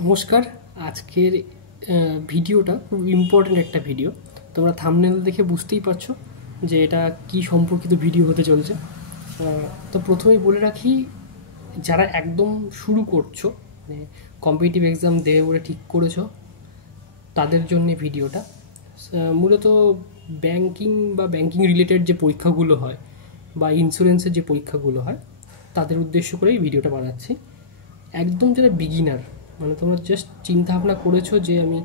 নমস্কার। আজকের ভিডিওটা খুব ইম্পর্ট্যান্ট একটা ভিডিও। তোমরা থাম্বনেল দেখে বুঝতেই পারছো যে এটা কি সম্পর্কিত ভিডিও হতে চলছে। তো প্রথমেই বলে রাখি, যারা একদম শুরু করছো, মানে কম্পিটিটিভ এক্সাম দেবে বলে ঠিক করেছো, তাদের জন্য ভিডিওটা। মূলত ব্যাংকিং রিলেটেড যে পরীক্ষাগুলো হয় বা ইন্স্যুরেন্সের যে পরীক্ষাগুলো হয়, তাদের উদ্দেশ্য করেই ভিডিওটা বানাচ্ছি। একদম যারা বিগিনার, মানে তোমরা জাস্ট চিন্তা ভাবনা করেছো যে আমি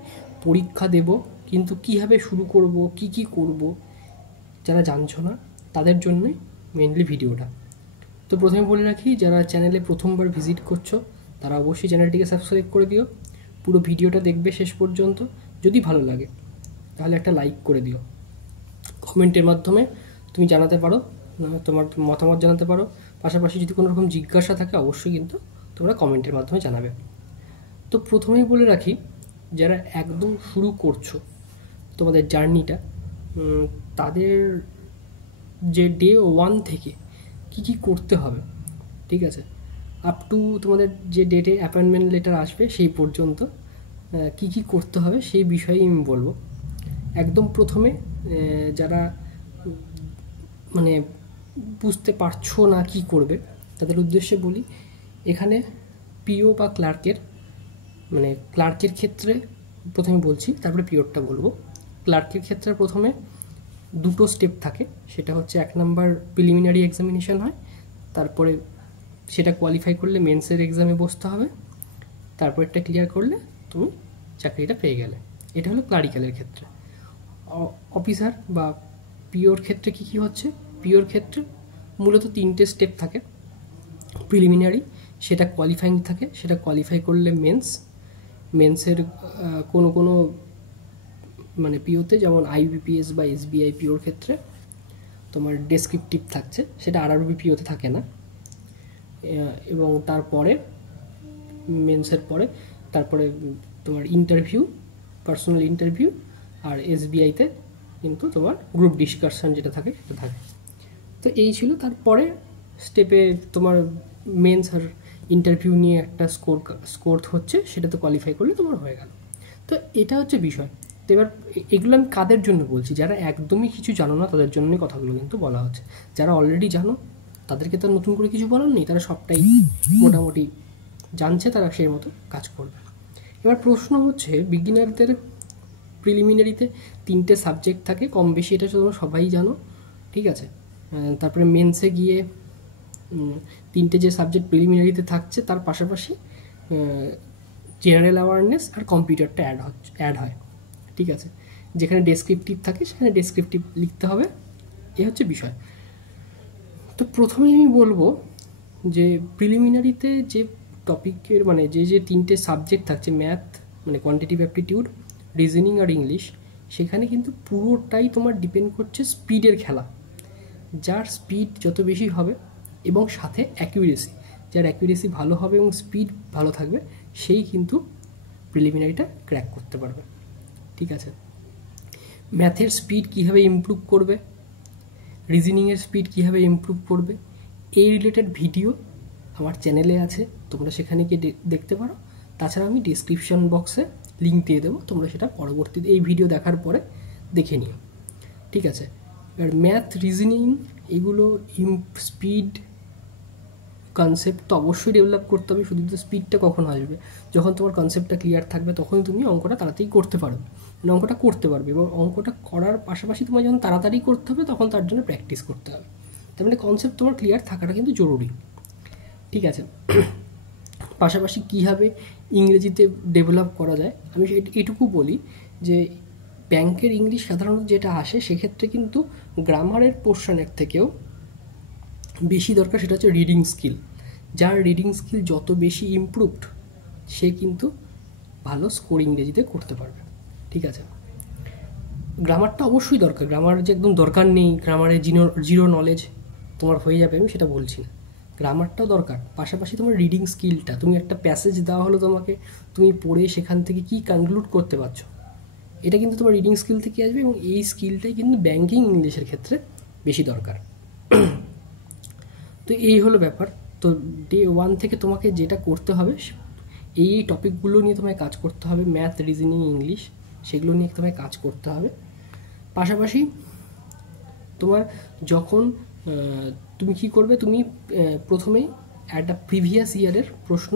পরীক্ষা দেব, কিন্তু কীভাবে শুরু করব, কি করব, যারা জানছো না, তাদের জন্যই মেনলি ভিডিওটা। তো প্রথমে বলে রাখি, যারা চ্যানেলে প্রথমবার ভিজিট করছো তারা অবশ্যই চ্যানেলটিকে সাবস্ক্রাইব করে দিও। পুরো ভিডিওটা দেখবে শেষ পর্যন্ত। যদি ভালো লাগে তাহলে একটা লাইক করে দিও। কমেন্টের মাধ্যমে তুমি জানাতে পারো, তোমার মতামত জানাতে পারো। পাশাপাশি যদি কোনো রকম জিজ্ঞাসা থাকে অবশ্যই কিন্তু তোমরা কমেন্টের মাধ্যমে জানাবে। তো প্রথমেই বলে রাখি, যারা একদম শুরু করছো তোমাদের জার্নিটা, তাদের যে ডে 1 থেকে কি করতে হবে, ঠিক আছে, আপ টু তোমাদের যে ডেটে অ্যাপয়েন্টমেন্ট লেটার আসবে সেই পর্যন্ত কি করতে হবে সেই বিষয়ে আমি বলবো। একদম প্রথমে যারা মানে বুঝতে পারছো না কি করবে, তাদের উদ্দেশ্যে বলি, এখানে পিও বা ক্লার্কের ক্ষেত্রে প্রথমে বলছি, তারপরে পিওরটা বলবো। ক্লার্কের ক্ষেত্রে প্রথমে দুটো স্টেপ থাকে। সেটা হচ্ছে, 1 নাম্বার প্রিলিমিনারি এক্সামিনেশন হয়, তারপরে সেটা কোয়ালিফাই করলে মেন্সের এক্সামে বসতে হবে, তারপর এটা ক্লিয়ার করলে তুমি চাকরিটা পেয়ে গেলে। এটা হলো ক্লারিক্যালের ক্ষেত্রে। অফিসার বা পিওর ক্ষেত্রে কি হচ্ছে, পিওর ক্ষেত্রে মূলত 3টে স্টেপ থাকে। প্রিলিমিনারি, সেটা কোয়ালিফাইং থাকে, সেটা কোয়ালিফাই করলে মেন্সের কোনো মানে পিওতে, যেমন আইবিপিএস বা এসবিআই পিওর ক্ষেত্রে তোমার ডেসক্রিপটিভ থাকছে, সেটা আরআরবি পিওতে থাকে না। এবং তারপরে মেন্সের পরে তারপরে তোমার ইন্টারভিউ, পার্সোনাল ইন্টারভিউ, আর এসবিআইতে কিন্তু তোমার গ্রুপ ডিসকাশন যেটা থাকে সেটা থাকে। তো এই ছিল। তারপরে স্টেপে তোমার মেন্স আর ইন্টারভিউ নিয়ে একটা স্কোর হচ্ছে, সেটাতে কোয়ালিফাই করলে তোমার হয়ে গেল। তো এটা হচ্ছে বিষয়। তো এবার এগুলো আমি কাদের জন্য বলছি, যারা একদমই কিছু জানো না তাদের জন্যই কথাগুলো কিন্তু বলা হচ্ছে। যারা অলরেডি জানো তাদেরকে তো নতুন করে কিছু বলার নেই, তারা সবটাই মোটামুটি জানছে, তারা সেই মতো কাজ করবে। এবার প্রশ্ন হচ্ছে, বিগিনারদের প্রিলিমিনারিতে 3টে সাবজেক্ট থাকে কম বেশি, এটা তোমরা সবাই জানো, ঠিক আছে। তারপরে মেন্সে গিয়ে 3টে যে সাবজেক্ট প্রিলিমিনারিতে থাকছে, তার পাশাপাশি জেনারেল অ্যাওয়ারনেস আর কম্পিউটারটা অ্যাড হয়, ঠিক আছে। যেখানে ডেসক্রিপটিভ থাকে সেখানে ডেসক্রিপটিভ লিখতে হবে, এ হচ্ছে বিষয়। তো প্রথমেই আমি বলবো যে প্রিলিমিনারিতে যে টপিকের মানে যে 3টে সাবজেক্ট থাকছে, ম্যাথ মানে কোয়ান্টিটিভ অ্যাপটিটিউড, রিজনিং আর ইংলিশ, সেখানে কিন্তু পুরোটাই তোমার ডিপেন্ড করছে স্পিডের খেলা। যার স্পিড যত বেশি হবে এবং সাথে অ্যাকুরেসি, যার অ্যাকুরেসি ভালো হবে এবং স্পিড ভালো থাকবে, সেই কিন্তু প্রিলিমিনারিটা ক্র্যাক করতে পারবে, ঠিক আছে। ম্যাথের স্পিড কীভাবে ইমপ্রুভ করবে, রিজনিংয়ের স্পিড কীভাবে ইমপ্রুভ করবে, এই রিলেটেড ভিডিও আমার চ্যানেলে আছে, তোমরা সেখানে গিয়ে দেখতে পারো। তাছাড়া আমি ডিসক্রিপশন বক্সে লিঙ্ক দিয়ে দেবো, তোমরা সেটা পরবর্তীতে এই ভিডিও দেখার পরে দেখে নিও, ঠিক আছে। এবার ম্যাথ, রিজনিং এগুলো স্পিড কনসেপ্ট তো অবশ্যই ডেভেলপ করতে হবে। শুধু তো স্পিডটা কখন আসবে, যখন তোমার কনসেপ্টটা ক্লিয়ার থাকবে তখনই তুমি অঙ্কটা তাড়াতাড়ি করতে পারবে, মানে অঙ্কটা করতে পারবে। এবং অঙ্কটা করার পাশাপাশি তোমার যখন তাড়াতাড়ি করতে হবে তখন তার জন্য প্র্যাকটিস করতে হবে। তার মানে কনসেপ্ট তোমার ক্লিয়ার থাকাটা কিন্তু জরুরি, ঠিক আছে। পাশাপাশি কীভাবে ইংরেজিতে ডেভেলপ করা যায়, আমি এটুকু বলি যে ব্যাংকের ইংলিশ সাধারণত যেটা আসে সেক্ষেত্রে কিন্তু গ্রামারের পোর্শনের থেকেও বেশি দরকার সেটা হচ্ছে রিডিং স্কিল। যার রিডিং স্কিল যত বেশি ইমপ্রুভড, সে কিন্তু ভালো স্কোর ইংরেজিতে করতে পারবে, ঠিক আছে। গ্রামারটা অবশ্যই দরকার, গ্রামার যে একদম দরকার নেই, গ্রামারে জিরো নলেজ তোমার হয়ে যাবে, আমি সেটা বলছি না। গ্রামারটাও দরকার, পাশাপাশি তোমার রিডিং স্কিলটা, তুমি একটা প্যাসেজ দেওয়া হলো তোমাকে, তুমি পড়ে সেখান থেকে কি কনক্লুড করতে পারছো, এটা কিন্তু তোমার রিডিং স্কিল থেকে আসবে। এবং এই স্কিলটাই কিন্তু ব্যাংকিং ইংলিশের ক্ষেত্রে বেশি দরকার। তো এই হলো ব্যাপার। তো ডে 1 থেকে তোমাকে যেটা করতে হবে, এই টপিকগুলো নিয়ে তোমায় কাজ করতে হবে, ম্যাথ, রিজনিং, ইংলিশ, সেগুলো নিয়ে তোমায় কাজ করতে হবে। পাশাপাশি তোমার যখন তুমি কি করবে, তুমি প্রথমেই একটা প্রিভিয়াস ইয়ারের প্রশ্ন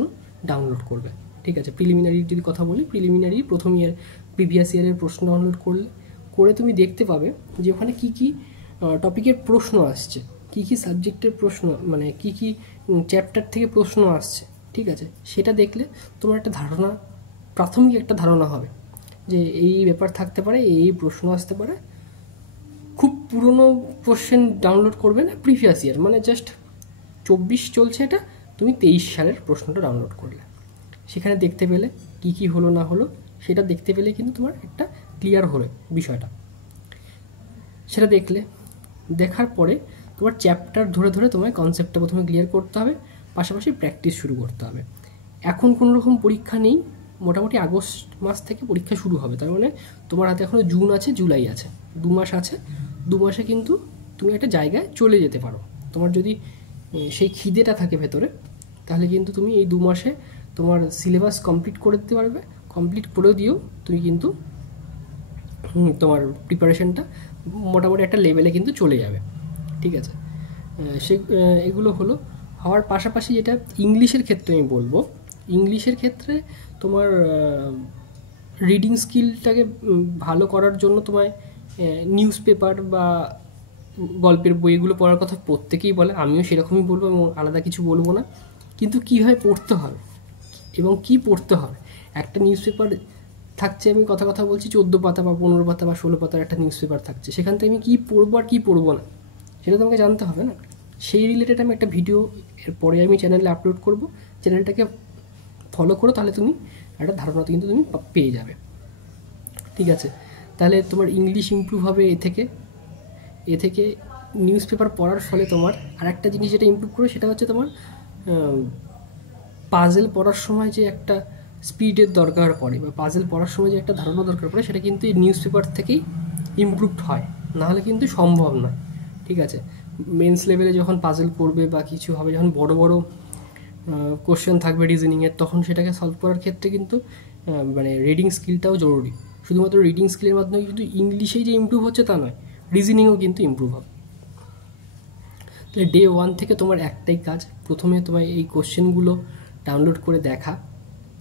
ডাউনলোড করবে, ঠিক আছে। প্রিলিমিনারির যদি কথা বলি, প্রিলিমিনারি প্রথম ইয়ার প্রিভিয়াস ইয়ারের প্রশ্ন ডাউনলোড করে তুমি দেখতে পাবে যে ওখানে কী কী টপিকের প্রশ্ন আসছে, কী কী সাবজেক্টের প্রশ্ন, মানে কী কী চ্যাপ্টার থেকে প্রশ্ন আসছে, ঠিক আছে। সেটা দেখলে তোমার একটা ধারণা, প্রাথমিক একটা ধারণা হবে যে এই ব্যাপার থাকতে পারে, এই প্রশ্ন আসতে পারে। খুব পুরনো কোশ্চেন ডাউনলোড করবে না, প্রিভিয়াস ইয়ার, মানে জাস্ট 24 চলছে এটা, তুমি 23 সালের প্রশ্নটা ডাউনলোড করলে, সেখানে দেখতে পেলে কি কি হলো না হলো, সেটা দেখতে পেলে কিন্তু তোমার একটা ক্লিয়ার হলো বিষয়টা। সেটা দেখার পরে তোমার চ্যাপ্টার ধরে ধরে তোমায় কনসেপ্টটা প্রথমে ক্লিয়ার করতে হবে, পাশাপাশি প্র্যাকটিস শুরু করতে হবে। এখন কোনো রকম পরীক্ষা নেই, মোটামুটি আগস্ট মাস থেকে পরীক্ষা শুরু হবে, তার মানে তোমার হাতে এখনও জুন আছে, জুলাই আছে, 2 মাস আছে। 2 মাসে কিন্তু তুমি একটা জায়গায় চলে যেতে পারো। তোমার যদি সেই খিদেটা থাকে ভেতরে, তাহলে কিন্তু তুমি এই 2 মাসে তোমার সিলেবাস কমপ্লিট করে দিতে পারবে। কমপ্লিট করে দিয়েও তুমি কিন্তু তোমার প্রিপারেশনটা মোটামুটি একটা লেভেলে কিন্তু চলে যাবে, ঠিক আছে। এগুলো হওয়ার পাশাপাশি যেটা ইংলিশের ক্ষেত্রে আমি বলবো, ইংলিশের ক্ষেত্রে তোমার রিডিং স্কিলটাকে ভালো করার জন্য তোমায় নিউজ পেপার বা গল্পের বইগুলো পড়ার কথা প্রত্যেকেই বলে, আমিও সেরকমই বলবো, এবং আলাদা কিছু বলবো না। কিন্তু কীভাবে পড়তে হবে এবং কি পড়তে হবে, একটা নিউজ পেপার থাকছে, আমি কথা বলছি 14 পাতা বা 15 পাতা বা 16 পাতার একটা নিউজ পেপার থাকছে, সেখান থেকে আমি কী পড়বো আর কী পড়বো না সেটা তোমাকে জানতে হবে না। সেই রিলেটেড আমি একটা ভিডিও এরপরে আমি চ্যানেলে আপলোড করব, চ্যানেলটাকে ফলো করো, তাহলে তুমি একটা ধারণা কিন্তু তুমি পেয়ে যাবে, ঠিক আছে। তাহলে তোমার ইংলিশ ইমপ্রুভ হবে এ থেকে নিউজ পেপার পড়ার ফলে তোমার আরেকটা জিনিস যেটা ইমপ্রুভ করে, সেটা হচ্ছে তোমার পাজেল পড়ার সময় যে একটা স্পিডের দরকার পড়ে, বা পাজেল পড়ার সময় যে একটা ধারণা দরকার পড়ে, সেটা কিন্তু এই নিউজ পেপার থেকেই ইমপ্রুভড হয়, নাহলে কিন্তু সম্ভব নয়, ঠিক আছে। মেন্স লেভেলে যখন পাজেল করবে বা কিছু হবে, যখন বড় বড় কোশ্চেন থাকবে রিজনিংয়ের, তখন সেটাকে সলভ করার ক্ষেত্রে কিন্তু মানে রিডিং স্কিলটাও জরুরি। শুধুমাত্র রিডিং স্কিলের মাধ্যমে কিন্তু ইংলিশেই যে ইমপ্রুভ হচ্ছে তা নয়, রিজনিংও কিন্তু ইমপ্রুভ হবে। তাহলে ডে 1 থেকে তোমার একটাই কাজ, প্রথমে তোমার এই কোশ্চেনগুলো ডাউনলোড করে দেখা,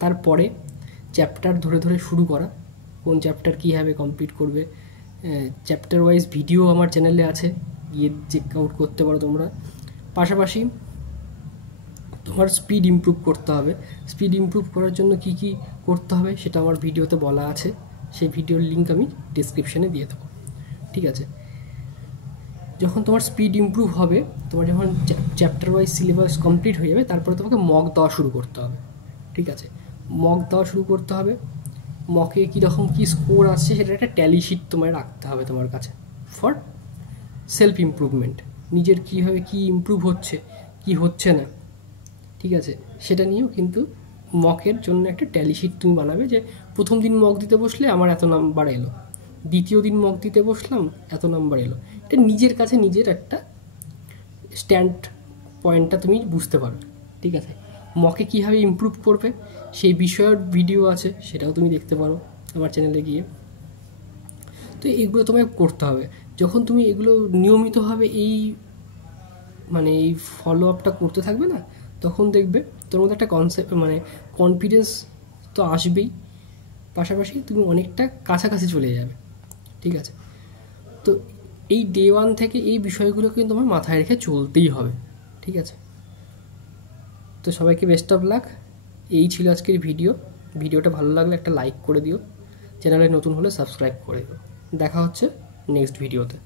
তারপরে চ্যাপ্টার ধরে ধরে শুরু করা, কোন চ্যাপ্টার কীভাবে কমপ্লিট করবে। চ্যাপ্টার ওয়াইজ ভিডিও আমার চ্যানেলে আছে, গিয়ে চেক আউট করতে পারো তোমরা। পাশাপাশি তোমার স্পিড ইমপ্রুভ করতে হবে। স্পিড ইমপ্রুভ করার জন্য কি কি করতে হবে সেটা আমার ভিডিওতে বলা আছে, সেই ভিডিওর লিঙ্ক আমি ডিসক্রিপশানে দিয়ে দেবো, ঠিক আছে। যখন তোমার স্পিড ইমপ্রুভ হবে, তোমার যখন চ্যাপ্টার ওয়াইজ সিলেবাস কমপ্লিট হয়ে যাবে, তারপরে তোমাকে মক দেওয়া শুরু করতে হবে, ঠিক আছে। মক দেওয়া শুরু করতে হবে, মকে কীরকম কী স্কোর আসছে সেটা একটা ট্যালি শিট তোমায় রাখতে হবে তোমার কাছে, ফর সেলফ ইমপ্রুভমেন্ট। নিজের কীভাবে কী ইমপ্রুভ হচ্ছে, কি হচ্ছে না, ঠিক আছে, সেটা নিয়েও কিন্তু মকের জন্য একটা ট্যালি শিট তুমি বানাবে, যে প্রথম দিন মক দিতে বসলে আমার এত নাম্বার এলো, দ্বিতীয় দিন মক দিতে বসলাম এত নাম্বার এলো। এটা নিজের কাছে নিজের একটা স্ট্যান্ড পয়েন্টটা তুমি বুঝতে পারবে, ঠিক আছে। মকে কীভাবে ইমপ্রুভ করবে সেই বিষয়ের ভিডিও আছে, সেটাও তুমি দেখতে পারো আমার চ্যানেলে গিয়ে। তো এগুলো তোমায় করতে হবে। যখন তুমি এগুলো নিয়মিতভাবে এই ফলো আপটা করতে থাকবে না, তখন দেখবে তোর মধ্যে একটা কনসেপ্ট, মানে কনফিডেন্স তো আসবেই, পাশাপাশি তুমি অনেকটা কাছাকাছি চলে যাবে, ঠিক আছে। তো এই ডে 1 থেকে এই বিষয়গুলো কিন্তু আমার মাথায় রেখে চলতেই হবে, ঠিক আছে। তো সবাইকে বেস্ট অফ লাক। এই ছিল আজকের ভিডিওটা ভালো লাগলে একটা লাইক করে দিও, চ্যানেলে নতুন হলে সাবস্ক্রাইব করে দিও। দেখা হচ্ছে নেক্সট ভিডিওতে।